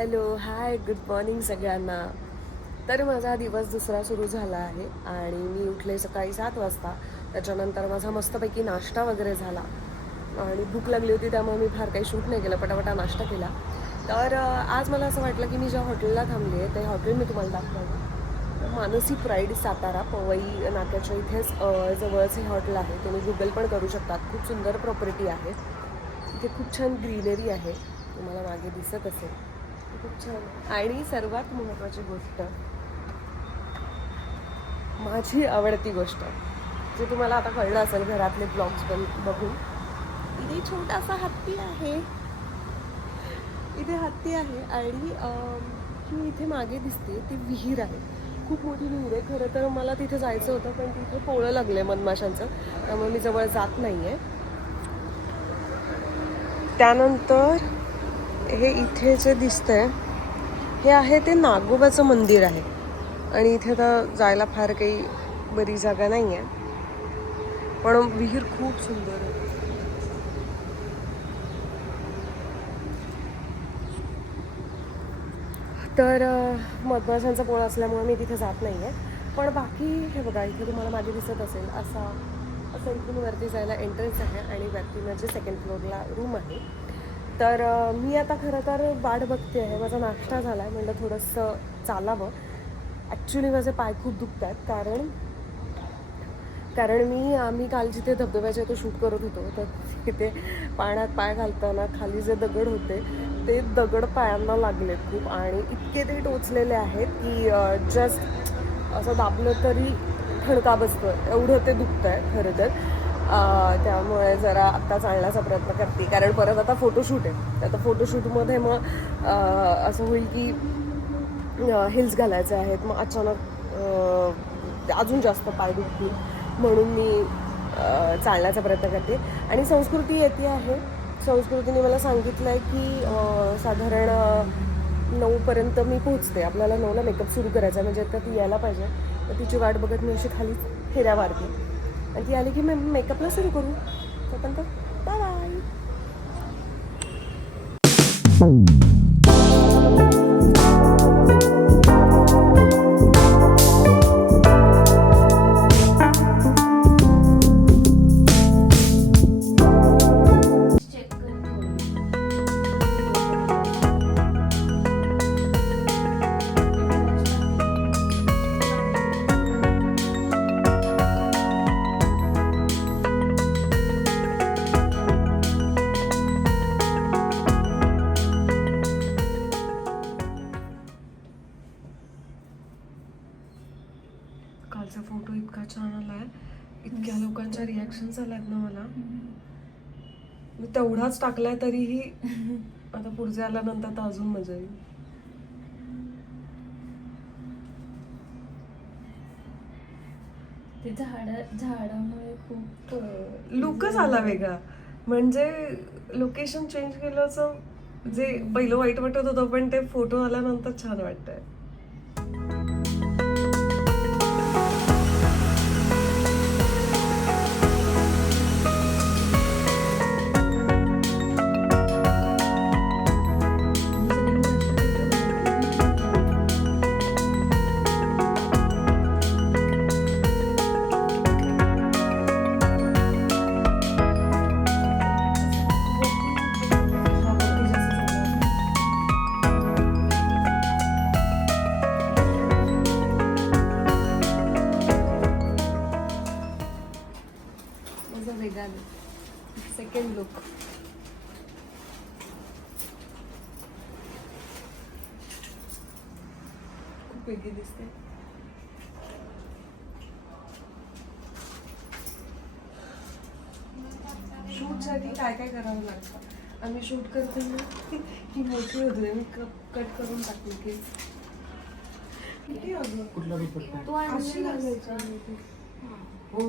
Hello, हाय, good morning सगळ्यांना. तर माझा दिवस दुसरा सुरू झाला आहे आणि मी उठले सकाळी 7 वाजता. त्याच्यानंतर माझा मस्तपैकी नाश्ता वगैरे झाला आणि भूक लागली होती, त्यामुळे मी फार काही शूट नाही केलं, पटापटा नाश्ता केला. तर आज मला असं वाटलं की मी ज्या हॉटेलला थांबली आहे ते हॉटेल मी तुम्हाला दाखवलं. मानसी प्राईड सातारा पवई नाक्याच्या इथेच जवळच हे हॉटेल आहे. तुम्ही गुगल पण करू शकतात. खूप सुंदर प्रॉपर्टी आहे. इथे खूप छान ग्रीनरी आहे, तुम्हाला मागे दिसत असेल. खूप छान. आणि सर्वात महत्त्वाची गोष्ट, माझी आवडती गोष्ट, जे तुम्हाला आता कळलं असेल घरातले ब्लॉग्स पण बघून, इथे छोटासा हत्ती आहे. इथे हत्ती आहे आणि ही इथे मागे दिसते ती विहीर आहे. खूप मोठी विहीर आहे. खरं तर मला तिथे जायचं होतं, पण तिथे पोळं लागलं मधमाशांचं, त्यामुळे मी जवळ जात नाही आहे. त्यानंतर हे इथे जे दिसतंय हे आहे ते नागोबाचं मंदिर आहे आणि इथे तर जायला फार काही बरी जागा नाही आहे, पण विहीर खूप सुंदर आहे. तर मधमाशांचा पोळा असल्यामुळे मी तिथे जात नाही आहे. पण बाकी हे बघा, इथे तुम्हाला मागे दिसत असेल असं इथून वरती जायला एंट्रन्स आहे आणि वरती म्हणजे सेकंड फ्लोअरला रूम आहे. तर मी आता खरं तर वाट बघते आहे. माझा नाश्ता झाला आहे, म्हटलं थोडंसं चालावं. ॲक्च्युली माझे पाय खूप दुखत आहेत, कारण आम्ही काल जिथे धबधब्याच्या इथे शूट करत होतो, तर तिथे पाण्यात पाय घालताना खाली जे दगड होते ते दगड पायांना लागलेत खूप, आणि इतके ते टोचलेले आहेत की जस्ट असं दाबलं तरी ठणका बसतो, एवढं ते दुखतं आहे खरं तर. त्यामुळे जरा आत्ता चालण्याचा प्रयत्न करते, कारण परत आता फोटोशूट आहे. आता फोटोशूटमध्ये मग असं होईल की हिल्स घालायचे आहेत, मग अचानक अजून जास्त पाय दुखतील, म्हणून मी चालण्याचा प्रयत्न करते. आणि संस्कृती येते आहे. संस्कृतीने मला सांगितलं आहे की साधारण 9पर्यंत मी पोहोचते. आपल्याला 9ला मेकअप सुरू करायचा, म्हणजे आता ती यायला पाहिजे. तर तिची वाट बघत मी अशी खाली फेऱ्या मारते आणि ती आली की मी मेकअपला सुरू करू. तोपर्यंत बाय बाय. कालचा फोटो इतका छान आलाय, इतक्या लोकांच्या रिॲक्शन्स आल्यात ना मला. मी तेवढाच टाकलाय तरीही आता पुढचे आल्यानंतर तर अजून मजा येईल. ते झाडामुळे खूप लुकच आला वेगळा. म्हणजे लोकेशन चेंज केल्याचं जे पहिलं वाईट वाटत होतं, पण ते फोटो आल्यानंतर छान वाटतंय. माझा वेगळा सेकंड लुक. खूप वेगळी दिसते. शूटसाठी काय काय करावं लागतं. आम्ही शूट करताना ही मोठी होते, मी कट करून टाकली की किती कुठला दुपट्टा? अशी घालायची. हो,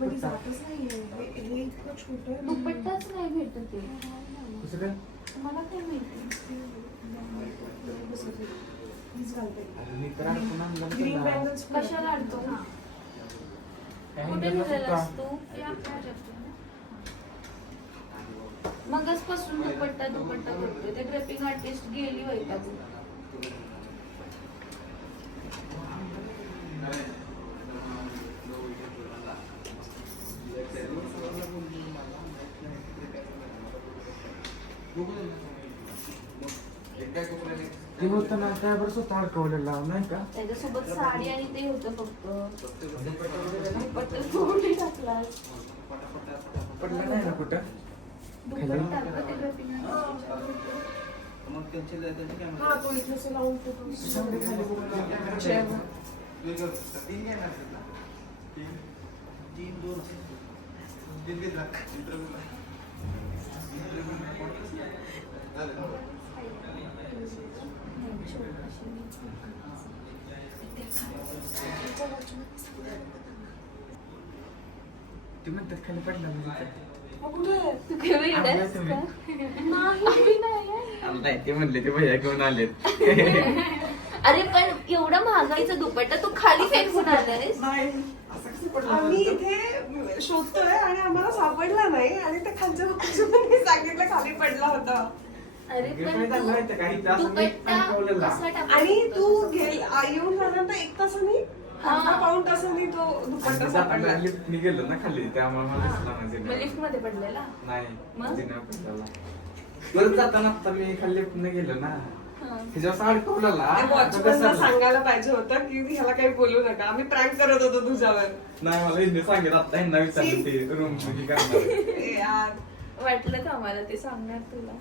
पण जातच नाहीये. हे इतकं छोटं आहे. दुपट्टाच नाही भेटत ते. कसं काय? मला काय माहिती. हीच घालते. मी तर अडकून आणलं ग्रीन त्याला. बँगल्स कशाला आणतो ना? काय कुठे आणलं गेलेलास होतं? तू? मगच पासून दुपट्टा करतोय. ते ड्रेपिंग आर्टिस्ट गेली वैतागून. ते होतं ना काय बरं स्वतः अडकवलेला नाही का? त्याच्यासोबत साडी आणि ते होतं फक्त. दुपट्टा सोडून टाकला. पडलं नाही ना कुठं? दुपट्टा का ते ड्रेपिंग हा तो इथे असं लावून ठेवतो. चेअरवर. ते म्हणतात खाली पडला मग कुठे आहे? तू काय वेडायस का? नाही नाही ते म्हणले ते भैया घेऊन आलेत. अरे पण एवढा महागाईचा दुपट्टा तू खाली फेकून आलायस. नाही असं कसं पडलं? आम्ही इथे शोधतोय आणि आम्हाला सापडला नाही आणि ते खालच्या बाजूने सांगितलं खाली पडला होता. अरे हे पण काय झालं माहिती आहे का? इथं असं मी दुपट्टा अडकवलेला. कसा टाकला? आणि तू येऊन झाल्यानंतर 1 तासाने अर्धा पाऊण तासाने तो दुपट्टा आणि सापडला. जाताना लिफ्टनी गेलो ना खाली त्यामुळे मला दिसला म्हणजे मग लिफ्ट मध्ये पडलेला. नाही मग? जिना पडलेला. परत जाताना आता मी खाली लिफ्टने गेलो ना हा. त्याच्यावर अडकवलेला. वॉचमॅनला सांगायला पाहिजे होतं की ह्याला काही बोलू नका. आम्ही प्रँक करत होतो तुझ्यावर. नाही मला हिने सांगितलं आता ह्यांना विचारलं ते रूम मध्ये करणार. ए यार. वाटलं का आम्हाला ते सांगणार तुला.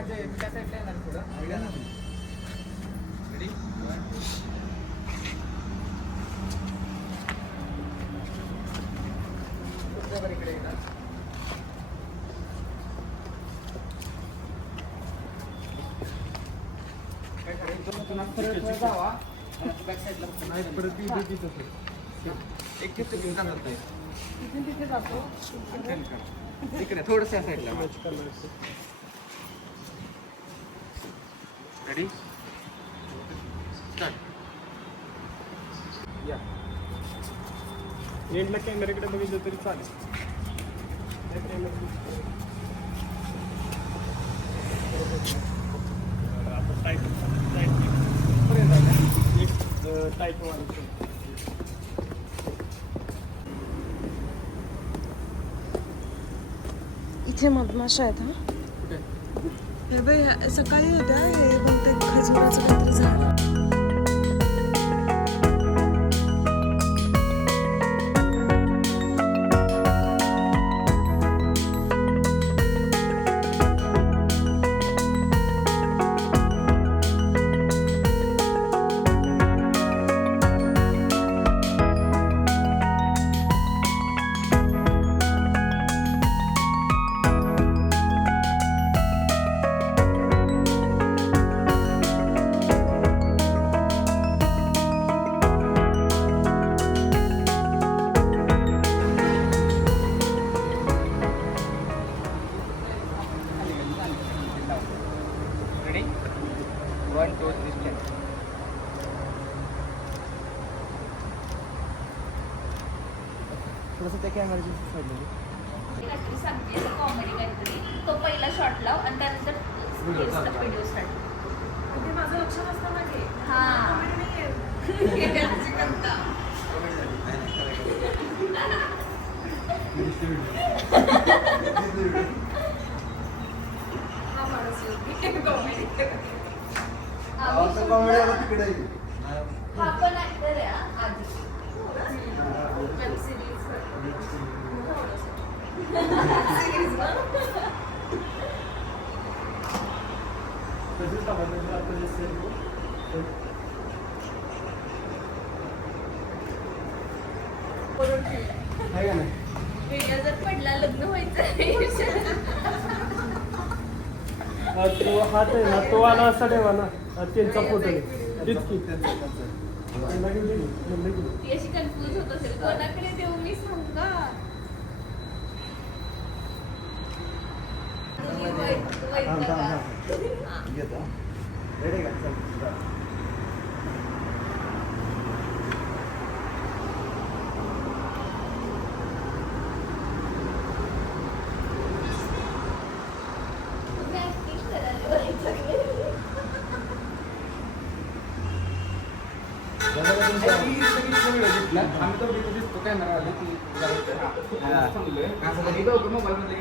अजय मी त्या साईडला येणार थोडं आयडिया नाही. रेडी बरोबर इकडे येणार. काय करायचं पुन्हा परत जावा बॅक साईडला नाही परत एक किती घेऊन जाणार नाही तिथून तिथे जातो. इकडे थोडस या साईडला. Ready start. या एंडला कॅमेराकडे बघितलं तरी चालेल. आता टाईट टाईट मारायचं. इथे मधमाशा आहेत हा. हे बघ सकाळी होत्या. हे बहुतेक खजुराचं काहीतरी झाड. Ready 1 2 3 start. थोडंसं त्या कॅमेराची साईडला काहीतरी सांगते कॉमेडी काहीतरी. तो पहिला शॉट लाव आणि त्यानंतर व्हिडिओ स्टार्ट. ते माझं लक्ष नसतं मागे. हा हा माणूस कॉमेडी. हा पण ऍक्टर आहे आधी वेब सिरीज आहे का नाही. व्हिडिओ जर पडला लग्न व्हायचं तो हात आहे ना तो आला असा ठेवा ना. त्यांचा फोटो आहे. तेच की ती अशी कन्फ्यूज होत असेल कोणाकडे देऊ मी सांगा. रेडी का चल. ऍक्टिंग करायला आम्ही तो दिसतो कॅमेरा आले ती मोबाईल मध्ये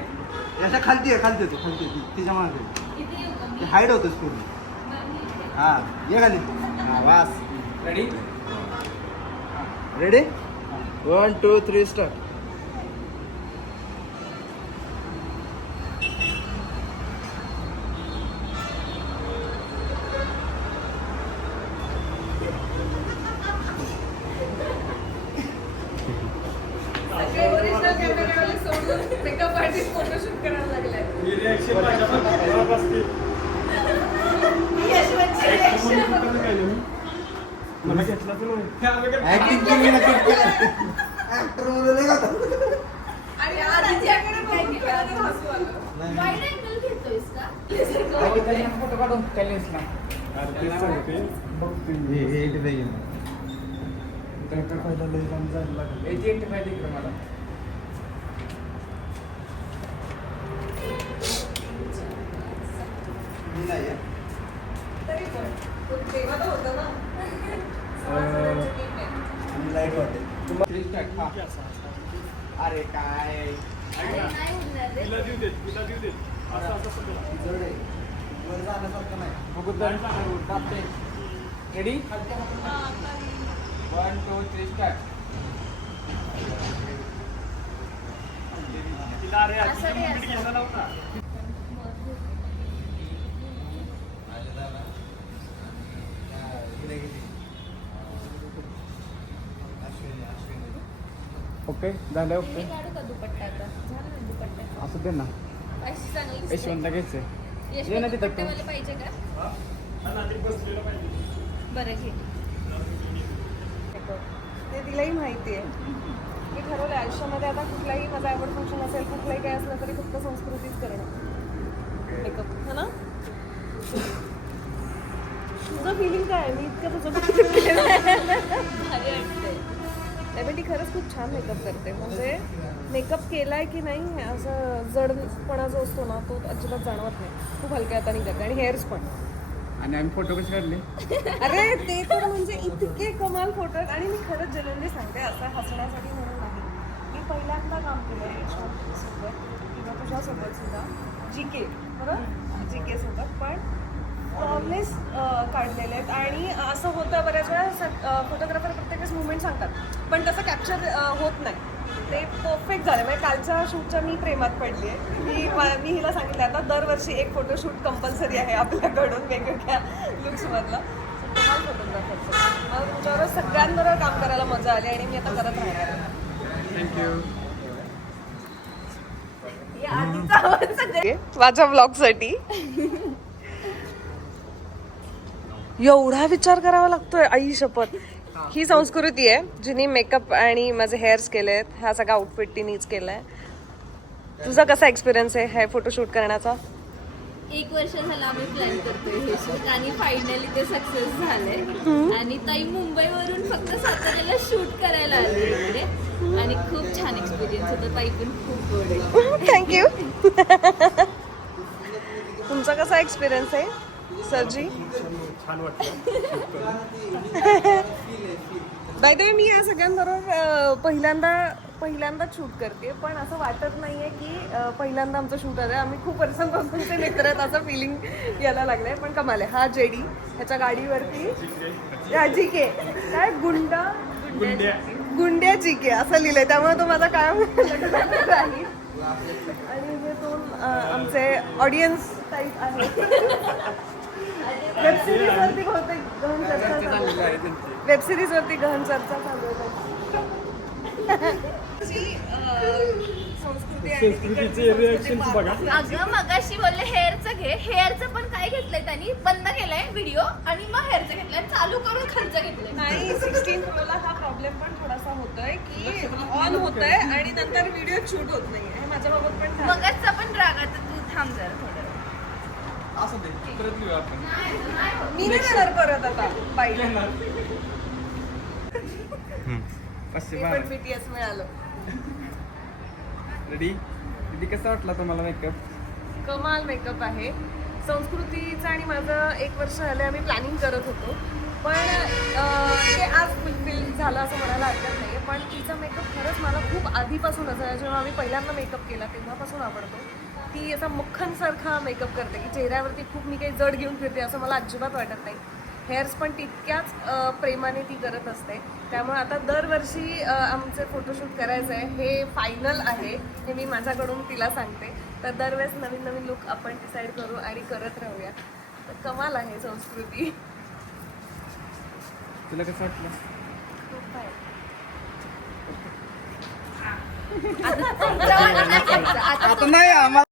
याच्या खालती आहे खालती होती खालती होती तिच्या मागे इथे येऊ का मी? ते हाईड होतंच पूर्ण. हा ये खाली. हा वास. Ready ready 1 2 3 start. ओरिजिनल कॅमेरावाले सोडून मेकअप आर्टिस्ट फोटोशूट करायला लागलाय. ही रिॲक्शन माझ्या मनात असते. मला घेतलाच नाही. ऍक्टिंग केली ना ऍक्टर मध्ये नाही का. आणि आधीच्याकडे बघून कळालं हसू आलं. वाईड अँगल घेतोयस का? फोटो काढून कॅलेन्स ना अरे तेच सांगते. हे इथे नाही गेलं. काय काय पहिला लई लांब जायला लागलं. याची एक माहिती इकडे मला. मी नाही आहे. तरी पण तो तेव्हा तर होतं ना. समाजकार्याची टीम आहे. आणि लाईट वाटेल. 3 स्टार्ट. हा अरे काय अरे नाही होणार रे. तिला देऊ देत. तिला देऊ देत. असं असं सगळं. जड आहे. वर जाण्यासारखं नाही. बघू तर दाबते. Ready 1 2 3 start. तिला अरे असं आधी नाही मुंबईत असं. गेला नव्हता. ओके झालं ओके हे काढू का दुपट्टा आता झालं ना दुपट्टा असं दे ना अशी चांगली दिसते. यशवंतला घ्यायचंय यश ये ना तिथं तू. दुपट्ट्यावाले पाहिजे का बरं घे ते तिलाही माहिती आहे. मी ठरवलं आयुष्यामध्ये आता कुठलाही माझा आवड फंक्शन असेल कुठलाही काय असलं तरी फक्त संस्कृतीच करणं मेकअप है ना. तुझं फिलिंग काय आहे? मी इतकं तुझं भारी वाटतंय नाही पण ती खरंच खूप छान मेकअप करते. म्हणजे मेकअप केलाय की नाही असं जडपणा जो असतो ना तो अजिबात जाणवत नाही. खूप हलक्या हाताने करते आणि हेअर्स पण. आणि आम्ही फोटो कसे काढले अरे ते तर म्हणजे इतके कमाल फोटो आहेत. आणि मी खरंच जनरली सांगते असं हसण्यासाठी म्हणून नाही. मी पहिल्यांदा काम केलं यशवंतसोबत किंवा तुझ्यासोबत सुद्धा GK बरोबर GK सोबत पण फ्लॉलेस काढलेले आहेत. आणि असं होतं बऱ्याच वेळा फोटोग्राफर प्रत्येक वेळेस मुवमेंट सांगतात पण तसं कॅप्चर होत नाही. ते परफेक्ट झालं. म्हणजे कालच्या शूटच्या मी प्रेमात पडली आहे. मी हिला सांगितलं आता दरवर्षी एक फोटोशूट कंपल्सरी आहे आपल्याकडून वेगवेगळ्या लुक्समधलं. कमाल फोटोग्राफरचं. मग तुमच्याबरोबर सगळ्यांबरोबर काम करायला मजा आली आणि मी आता करत राहणार आहे. थँक्यू माझ्या ब्लॉगसाठी एवढा विचार करावा लागतोय. आई शपथ. ही संस्कृती आहे जिने मेकअप आणि माझे हेअर्स केलेत. हा सगळा आउटफिट तिनेच केलाय. तुझा कसा एक्सपिरियन्स आहे हे फोटोशूट करण्याचा? 1 वर्ष झालं आम्ही प्लॅन करतोय हे शूट आणि फायनली ते सक्सेस झाले. आणि ताई मुंबईवरून फक्त साताऱ्याला शूट करायला आले इकडे आणि खूप छान एक्सपिरियन्स होता. ताई पण खूप गोड आहे. थँक्यू. तुमचा कसा एक्सपिरियन्स आहे सरजी? छान वाटलं. बाय द वे मी या सगळ्यांबरोबर पहिल्यांदाच शूट करते पण असं वाटत नाहीये की पहिल्यांदा आमचं शूट आहे. आम्ही खूप वर्षांपासूनचे मित्र आहेत असं फिलिंग यायला लागलंय. पण कमाल आहे. हा JD ह्याच्या गाडीवरती GK काय गुंड्या GK असं लिहिलंय त्यामुळे तो माझा काय राहील. आणि हे दोन आमचे ऑडियन्स टाईप आहेत. वेबसिरीजवरती बहुतेक गहन चर्चा चालू आहे. वेबसिरीजवरती गहन चर्चा चालू आहे. संस्कृतीचे रिएक्शन बघा. अगं मगाशी बोलले हेअरचं घे. हेअरचं पण काय घेतलंय त्यांनी बंद केलंय व्हिडिओ आणि मग हेअरचं घेतलंय आणि चालू करून खर्च घेतलंय. नाही 16 प्रोला हा प्रॉब्लेम पण थोडासा होतोय की ऑन होतोय आणि नंतर व्हिडिओ शूट होत नाही. हे माझ्या बाबत पण झालं. मगाचा पण राग आता तू थांब जरा थोडं. असं दे परत लिहू आपण मी नाही येणार परत आता बाईला. 512 BTS मिळालं. रेडी दीदी कसा वाटला तुम्हाला मेकअप? कमाल मेकअप आहे. संस्कृतीचं आणि माझं 1 वर्ष झालं आम्ही प्लॅनिंग करत होतो पण ते आज फुलफिल झालं असं म्हणायला हरकत नाही. पण तिचा मेकअप खरंच मला खूप आधीपासूनच जेव्हा आम्ही पहिल्यांदा मेकअप केला तेव्हापासून आवडतो. ती असा मक्खनसारखा मेकअप करते की चेहऱ्यावरती खूप मी काही जड घेऊन फिरते असं मला अजिबात वाटत नाही. हेअर्स पण तितक्याच प्रेमाने ती करत असते. त्यामुळे आता दरवर्षी आमचे फोटोशूट करायचं आहे. हे फायनल आहे हे मी माझ्याकडून तिला सांगते. तर दरवेळेस नवीन नवीन लुक आपण डिसाईड करू आणि करत राहूया. तर कमाल आहे संस्कृती. तुला कसं वाटलं? खूप आहे. आता आता नाही आम्हाला